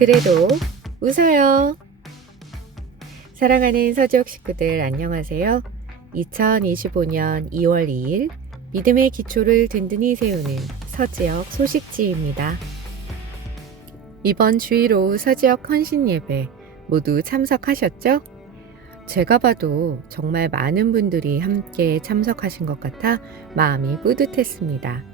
그래도 웃어요. 사랑하는 서지역 식구들 안녕하세요. 2025년 2월 2일 믿음의 기초를 든든히 세우는 서지역 소식지입니다. 이번 주일 오후 서지역 헌신 예배 모두 참석하셨죠? 제가 봐도 정말 많은 분들이 함께 참석하신 것 같아 마음이 뿌듯했습니다.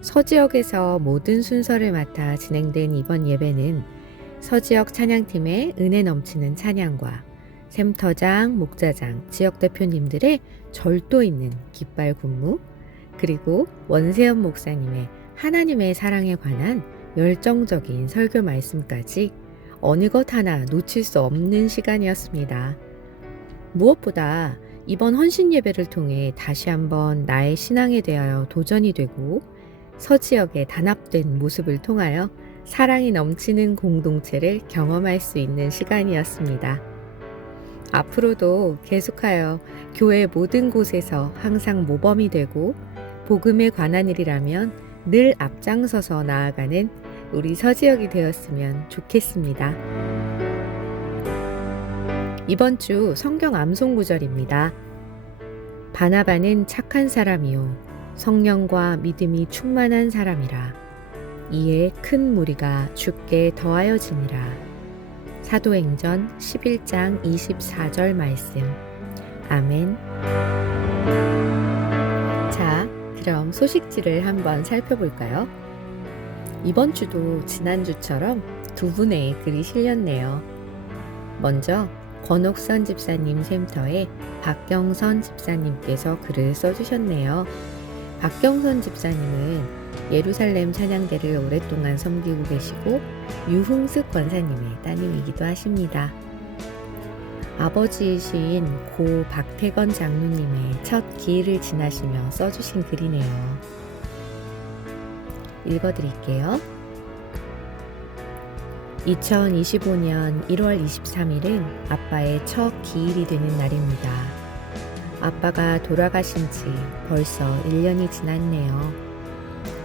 서지역에서 모든 순서를 맡아 진행된 이번 예배는 서지역 찬양팀의 은혜 넘치는 찬양과 샘터장, 목자장, 지역 대표님들의 절도 있는 깃발 군무, 그리고 원세현 목사님의 하나님의 사랑에 관한 열정적인 설교 말씀까지 어느 것 하나 놓칠 수 없는 시간이었습니다. 무엇보다 이번 헌신 예배를 통해 다시 한번 나의 신앙에 대하여 도전이 되고 서지역의 단합된 모습을 통하여 사랑이 넘치는 공동체를 경험할 수 있는 시간이었습니다. 앞으로도 계속하여 교회 모든 곳에서 항상 모범이 되고 복음에 관한 일이라면 늘 앞장서서 나아가는 우리 서지역이 되었으면 좋겠습니다. 이번 주 성경 암송 구절입니다. 바나바는 착한 사람이요 성령과 믿음이 충만한 사람이라 이에 큰 무리가 주께 더하여지니라. 사도행전 11장 24절 말씀. 아멘. 자, 그럼 소식지를 한번 살펴볼까요? 이번 주도 지난주처럼 두 분의 글이 실렸네요. 먼저 권옥선 집사님 샘터에 박경선 집사님께서 글을 써주셨네요. 박경선 집사님은 예루살렘 찬양대를 오랫동안 섬기고 계시고 유흥숙 권사님의 따님이기도 하십니다. 아버지이신 고 박태건 장로님의 첫 기일을 지나시며 써주신 글이네요. 읽어드릴게요. 2025년 1월 23일은 아빠의 첫 기일이 되는 날입니다. 아빠가 돌아가신 지 벌써 1년이 지났네요.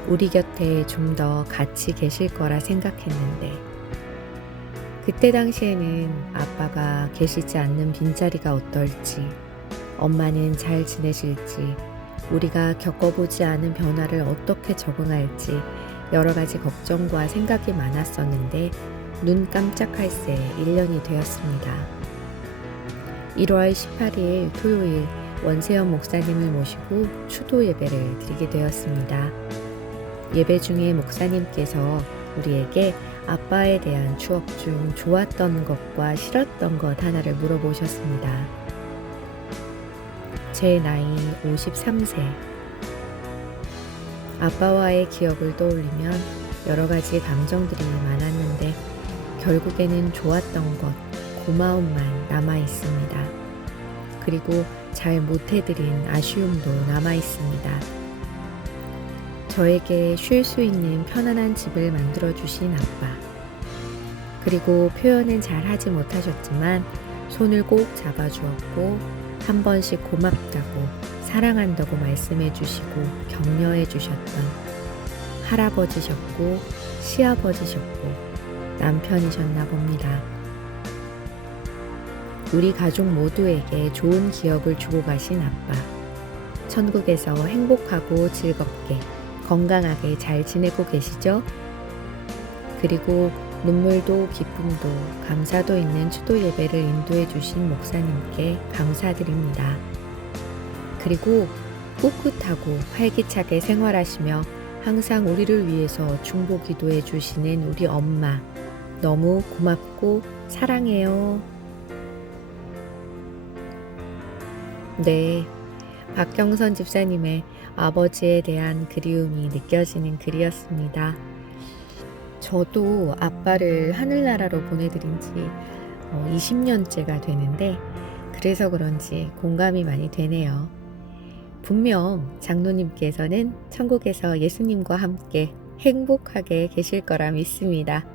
우리 곁에 좀 더 같이 계실 거라 생각했는데 그때 당시에는 아빠가 계시지 않는 빈자리가 어떨지, 엄마는 잘 지내실지, 우리가 겪어보지 않은 변화를 어떻게 적응할지 여러 가지 걱정과 생각이 많았었는데 눈 깜짝할 새 1년이 되었습니다. 1월 18일 토요일 원세현 목사님을 모시고 추도 예배를 드리게 되었습니다. 예배 중에 목사님께서 우리에게 아빠에 대한 추억 중 좋았던 것과 싫었던 것 하나를 물어보셨습니다. 제 나이 53세. 아빠와의 기억을 떠올리면 여러 가지 감정들이 많았는데 결국에는 좋았던 것, 고마움만 남아 있습니다. 그리고 잘 못해드린 아쉬움도 남아 있습니다. 저에게 쉴 수 있는 편안한 집을 만들어주신 아빠. 그리고 표현은 잘 하지 못하셨지만 손을 꼭 잡아주었고 한 번씩 고맙다고 사랑한다고 말씀해 주시고 격려해 주셨던 할아버지셨고 시아버지셨고 남편이셨나 봅니다. 우리 가족 모두에게 좋은 기억을 주고 가신 아빠. 천국에서 행복하고 즐겁게 건강하게 잘 지내고 계시죠? 그리고 눈물도 기쁨도 감사도 있는 추도 예배를 인도해 주신 목사님께 감사드립니다. 그리고 꿋꿋하고 활기차게 생활하시며 항상 우리를 위해서 중보 기도해 주시는 우리 엄마 너무 고맙고 사랑해요. 네, 박경선 집사님의 아버지에 대한 그리움이 느껴지는 글이었습니다. 저도 아빠를 하늘나라로 보내드린 지 20년째가 되는데 그래서 그런지 공감이 많이 되네요. 분명 장로님께서는 천국에서 예수님과 함께 행복하게 계실 거라 믿습니다.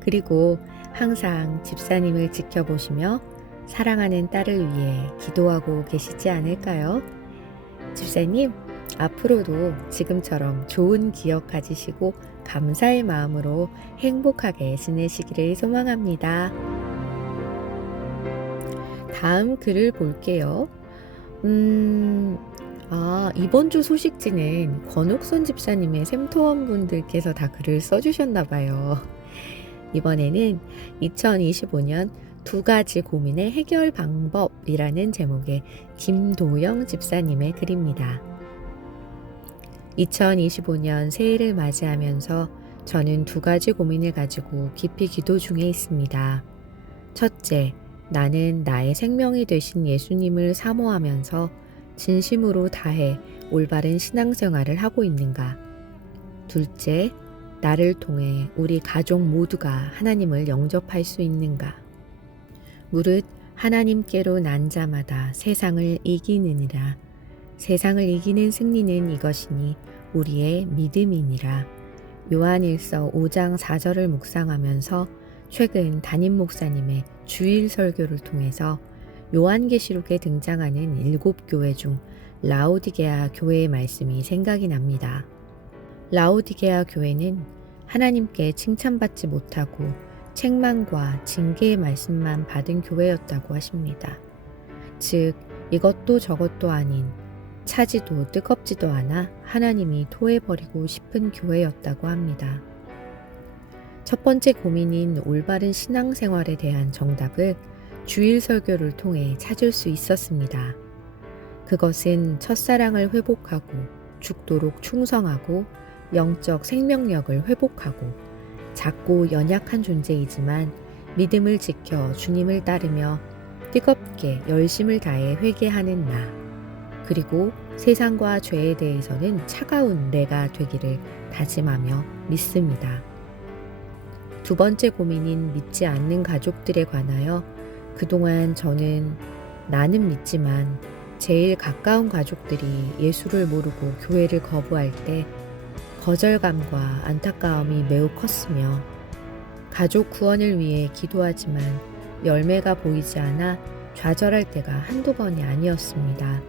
그리고 항상 집사님을 지켜보시며 사랑하는 딸을 위해 기도하고 계시지 않을까요? 집사님, 앞으로도 지금처럼 좋은 기억 가지시고 감사의 마음으로 행복하게 지내시기를 소망합니다. 다음 글을 볼게요. 이번 주 소식지는 권옥선 집사님의 샘토원분들께서 다 글을 써주셨나봐요. 이번에는 2025년 2가지 고민의 해결 방법이라는 제목의 김도영 집사님의 글입니다. 2025년 새해를 맞이하면서 저는 2가지 고민을 가지고 깊이 기도 중에 있습니다. 첫째, 나는 나의 생명이 되신 예수님을 사모하면서 진심으로 다해 올바른 신앙생활을 하고 있는가? 둘째, 나를 통해 우리 가족 모두가 하나님을 영접할 수 있는가? 무릇 하나님께로 난 자마다 세상을 이기느니라. 세상을 이기는 승리는 이것이니 우리의 믿음이니라. 요한일서 5장 4절을 묵상하면서 최근 담임 목사님의 주일 설교를 통해서 요한계시록에 등장하는 7교회 중 라오디게아 교회의 말씀이 생각이 납니다. 라오디게아 교회는 하나님께 칭찬받지 못하고 책망과 징계의 말씀만 받은 교회였다고 하십니다. 즉, 이것도 저것도 아닌 차지도 뜨겁지도 않아 하나님이 토해버리고 싶은 교회였다고 합니다. 첫 번째 고민인 올바른 신앙생활에 대한 정답을 주일 설교를 통해 찾을 수 있었습니다. 그것은 첫사랑을 회복하고 죽도록 충성하고 영적 생명력을 회복하고 작고 연약한 존재이지만 믿음을 지켜 주님을 따르며 뜨겁게 열심을 다해 회개하는 나, 그리고 세상과 죄에 대해서는 차가운 내가 되기를 다짐하며 믿습니다. 두 번째 고민인 믿지 않는 가족들에 관하여 그동안 저는 나는 믿지만 제일 가까운 가족들이 예수를 모르고 교회를 거부할 때 거절감과 안타까움이 매우 컸으며 가족 구원을 위해 기도하지만 열매가 보이지 않아 좌절할 때가 한두 번이 아니었습니다.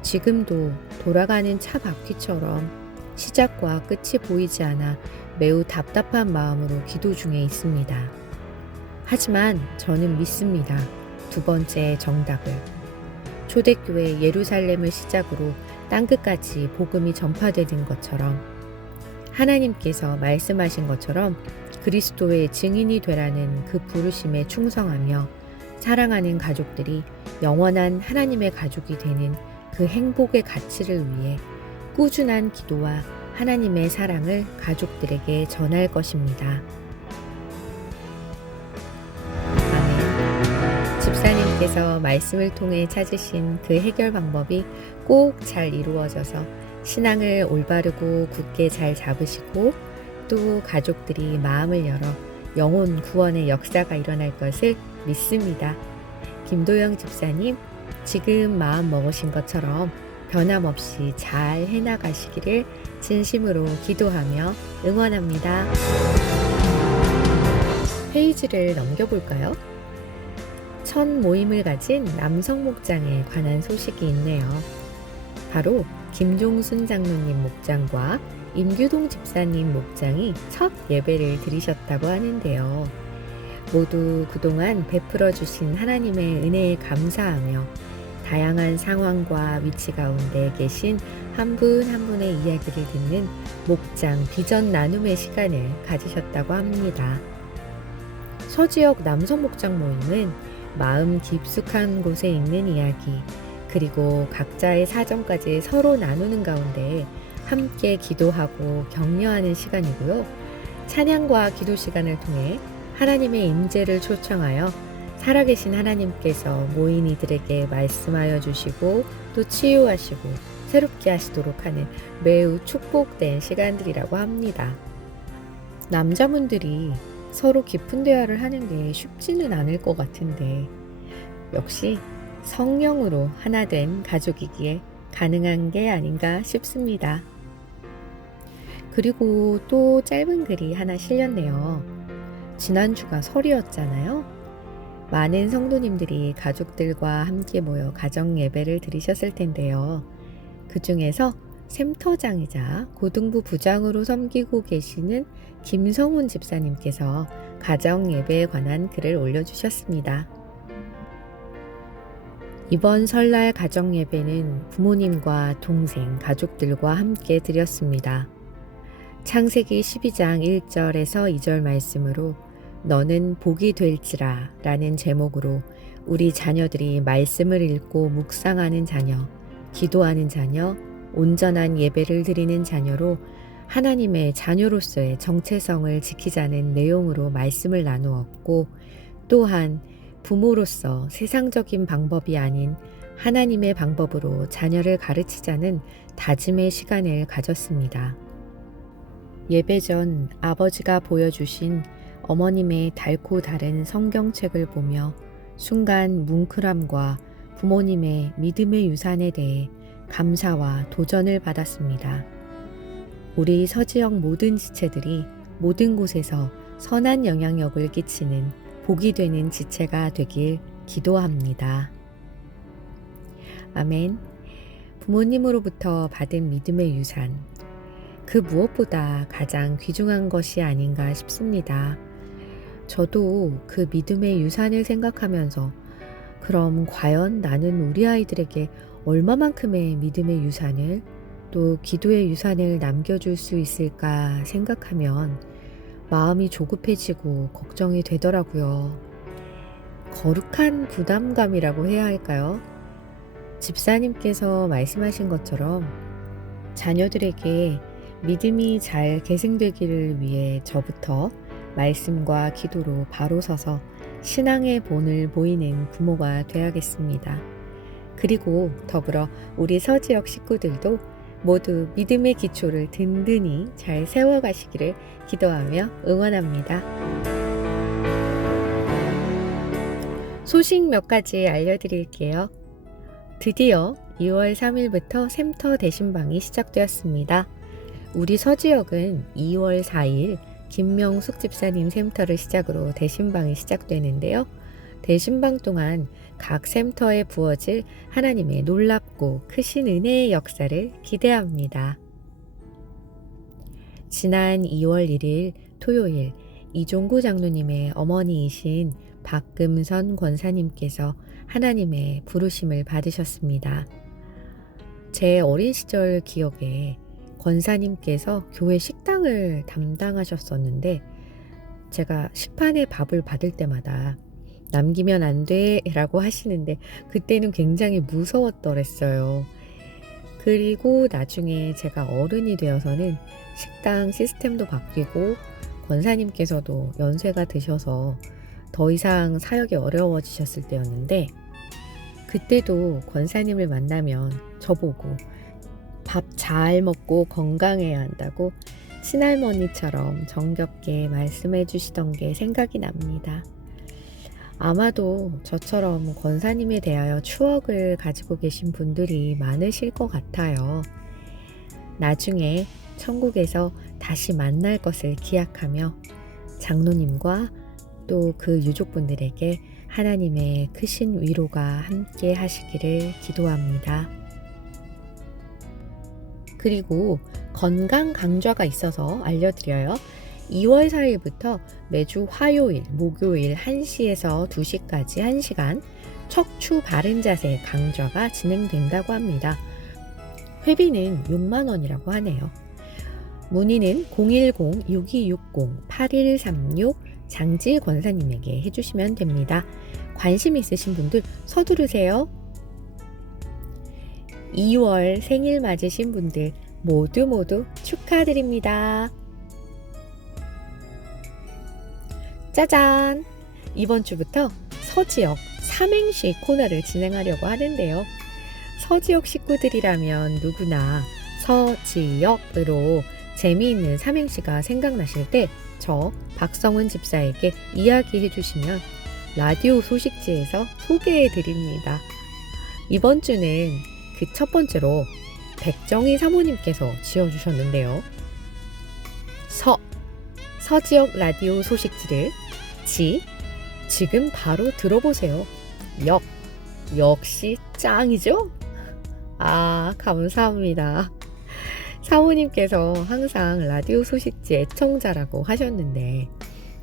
지금도 돌아가는 차 바퀴처럼 시작과 끝이 보이지 않아 매우 답답한 마음으로 기도 중에 있습니다. 하지만 저는 믿습니다. 두 번째 정답을. 초대교회 예루살렘을 시작으로 땅끝까지 복음이 전파되는 것처럼 하나님께서 말씀하신 것처럼 그리스도의 증인이 되라는 그 부르심에 충성하며 사랑하는 가족들이 영원한 하나님의 가족이 되는 그 행복의 가치를 위해 꾸준한 기도와 하나님의 사랑을 가족들에게 전할 것입니다. 아멘. 집사님께서 말씀을 통해 찾으신 그 해결 방법이 꼭 잘 이루어져서 신앙을 올바르고 굳게 잘 잡으시고 또 가족들이 마음을 열어 영혼 구원의 역사가 일어날 것을 믿습니다. 김도영 집사님, 지금 마음 먹으신 것처럼 변함없이 잘 해나가시기를 진심으로 기도하며 응원합니다. 페이지를 넘겨볼까요? 첫 모임을 가진 남성 목장에 관한 소식이 있네요. 바로 김종순 장로님 목장과 임규동 집사님 목장이 첫 예배를 드리셨다고 하는데요. 모두 그동안 베풀어 주신 하나님의 은혜에 감사하며 다양한 상황과 위치 가운데 계신 한 분 한 분의 이야기를 듣는 목장 비전 나눔의 시간을 가지셨다고 합니다. 서지역 남성 목장 모임은 마음 깊숙한 곳에 있는 이야기, 그리고 각자의 사정까지 서로 나누는 가운데 함께 기도하고 격려하는 시간이고요. 찬양과 기도 시간을 통해 하나님의 임재를 초청하여 살아계신 하나님께서 모인 이들에게 말씀하여 주시고 또 치유하시고 새롭게 하시도록 하는 매우 축복된 시간들이라고 합니다. 남자분들이 서로 깊은 대화를 하는 게 쉽지는 않을 것 같은데 역시 성령으로 하나 된 가족이기에 가능한 게 아닌가 싶습니다. 그리고 또 짧은 글이 하나 실렸네요. 지난주가 설이었잖아요. 많은 성도님들이 가족들과 함께 모여 가정 예배를 드리셨을 텐데요. 그 중에서 샘터장이자 고등부 부장으로 섬기고 계시는 김성훈 집사님께서 가정 예배에 관한 글을 올려주셨습니다. 이번 설날 가정 예배는 부모님과 동생, 가족들과 함께 드렸습니다. 창세기 12장 1절에서 2절 말씀으로 너는 복이 될지라 라는 제목으로 우리 자녀들이 말씀을 읽고 묵상하는 자녀, 기도하는 자녀, 온전한 예배를 드리는 자녀로 하나님의 자녀로서의 정체성을 지키자는 내용으로 말씀을 나누었고, 또한 부모로서 세상적인 방법이 아닌 하나님의 방법으로 자녀를 가르치자는 다짐의 시간을 가졌습니다. 예배 전 아버지가 보여주신 어머님의 달고 다른 성경책을 보며 순간 뭉클함과 부모님의 믿음의 유산에 대해 감사와 도전을 받았습니다. 우리 서지역 모든 지체들이 모든 곳에서 선한 영향력을 끼치는 복이 되는 지체가 되길 기도합니다. 아멘. 부모님으로부터 받은 믿음의 유산, 그 무엇보다 가장 귀중한 것이 아닌가 싶습니다. 저도 그 믿음의 유산을 생각하면서 그럼 과연 나는 우리 아이들에게 얼마만큼의 믿음의 유산을, 또 기도의 유산을 남겨줄 수 있을까 생각하면 마음이 조급해지고 걱정이 되더라고요. 거룩한 부담감이라고 해야 할까요? 집사님께서 말씀하신 것처럼 자녀들에게 믿음이 잘 계승되기를 위해 저부터 말씀과 기도로 바로 서서 신앙의 본을 보이는 부모가 되어야겠습니다. 그리고 더불어 우리 서지역 식구들도 모두 믿음의 기초를 든든히 잘 세워가시기를 기도하며 응원합니다. 소식 몇 가지 알려드릴게요. 드디어 2월 3일부터 샘터 대신방이 시작되었습니다. 우리 서지역은 2월 4일 김명숙 집사님 샘터를 시작으로 대신방이 시작되는데요. 대신방 동안 각 샘터에 부어질 하나님의 놀랍고 크신 은혜의 역사를 기대합니다. 지난 2월 1일 토요일 이종구 장로님의 어머니이신 박금선 권사님께서 하나님의 부르심을 받으셨습니다. 제 어린 시절 기억에 권사님께서 교회 식당을 담당하셨었는데, 제가 식판에 밥을 받을 때마다 남기면 안 돼 라고 하시는데 그때는 굉장히 무서웠더랬어요. 그리고 나중에 제가 어른이 되어서는 식당 시스템도 바뀌고 권사님께서도 연세가 드셔서 더 이상 사역이 어려워지셨을 때였는데, 그때도 권사님을 만나면 저보고 밥 잘 먹고 건강해야 한다고 친할머니처럼 정겹게 말씀해 주시던 게 생각이 납니다. 아마도 저처럼 권사님에 대하여 추억을 가지고 계신 분들이 많으실 것 같아요. 나중에 천국에서 다시 만날 것을 기약하며 장로님과 또 그 유족분들에게 하나님의 크신 위로가 함께 하시기를 기도합니다. 그리고 건강 강좌가 있어서 알려드려요. 2월 4일부터 매주 화요일, 목요일 1시에서 2시까지 1시간 척추 바른 자세 강좌가 진행된다고 합니다. 회비는 6만 원이라고 하네요. 문의는 010-6260-8136 장지 권사님에게 해주시면 됩니다. 관심 있으신 분들 서두르세요. 2월 생일 맞으신 분들 모두 축하드립니다. 짜잔! 이번 주부터 서지역 삼행시 코너를 진행하려고 하는데요. 서지역 식구들이라면 누구나 서지역으로 재미있는 삼행시가 생각나실 때 저 박성은 집사에게 이야기해 주시면 라디오 소식지에서 소개해 드립니다. 이번 주는 그 첫 번째로 백정희 사모님께서 지어주셨는데요. 서지역 라디오 소식지를 지금 바로 들어보세요. 역시 짱이죠? 감사합니다. 사모님께서 항상 라디오 소식지 애청자라고 하셨는데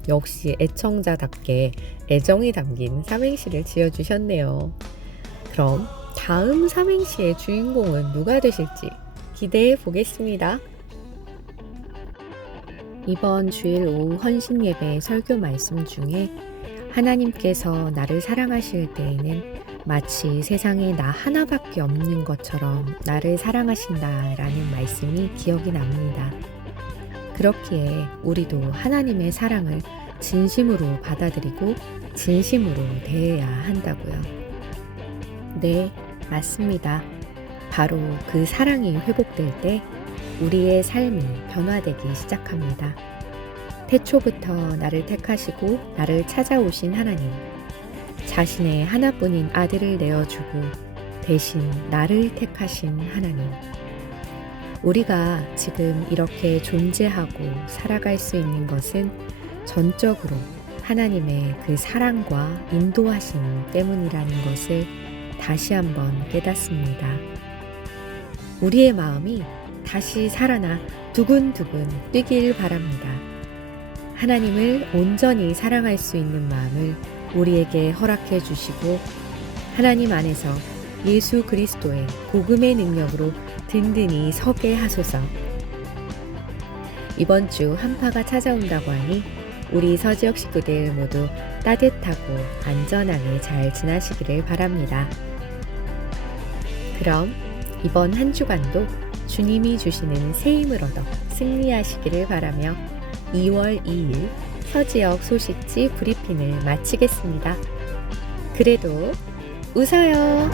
역시 애청자답게 애정이 담긴 삼행시를 지어주셨네요. 그럼 다음 삼행시의 주인공은 누가 되실지 기대해 보겠습니다. 이번 주일 오후 헌신 예배 설교 말씀 중에 하나님께서 나를 사랑하실 때에는 마치 세상에 나 하나밖에 없는 것처럼 나를 사랑하신다라는 말씀이 기억이 납니다. 그렇기에 우리도 하나님의 사랑을 진심으로 받아들이고 진심으로 대해야 한다고요. 네, 맞습니다. 바로 그 사랑이 회복될 때 우리의 삶이 변화되기 시작합니다. 태초부터 나를 택하시고 나를 찾아오신 하나님, 자신의 하나뿐인 아들을 내어주고 대신 나를 택하신 하나님, 우리가 지금 이렇게 존재하고 살아갈 수 있는 것은 전적으로 하나님의 그 사랑과 인도하심 때문이라는 것을 다시 한번 깨닫습니다. 우리의 마음이 다시 살아나 두근두근 뛰길 바랍니다. 하나님을 온전히 사랑할 수 있는 마음을 우리에게 허락해 주시고 하나님 안에서 예수 그리스도의 복음의 능력으로 든든히 서게 하소서. 이번 주 한파가 찾아온다고 하니 우리 서지역 식구들 모두 따뜻하고 안전하게 잘 지나시기를 바랍니다. 그럼 이번 한 주간도 주님이 주시는 새 힘을 얻어 승리하시기를 바라며 2월 2일 서지역 소식지 브리핑을 마치겠습니다. 그래도 웃어요.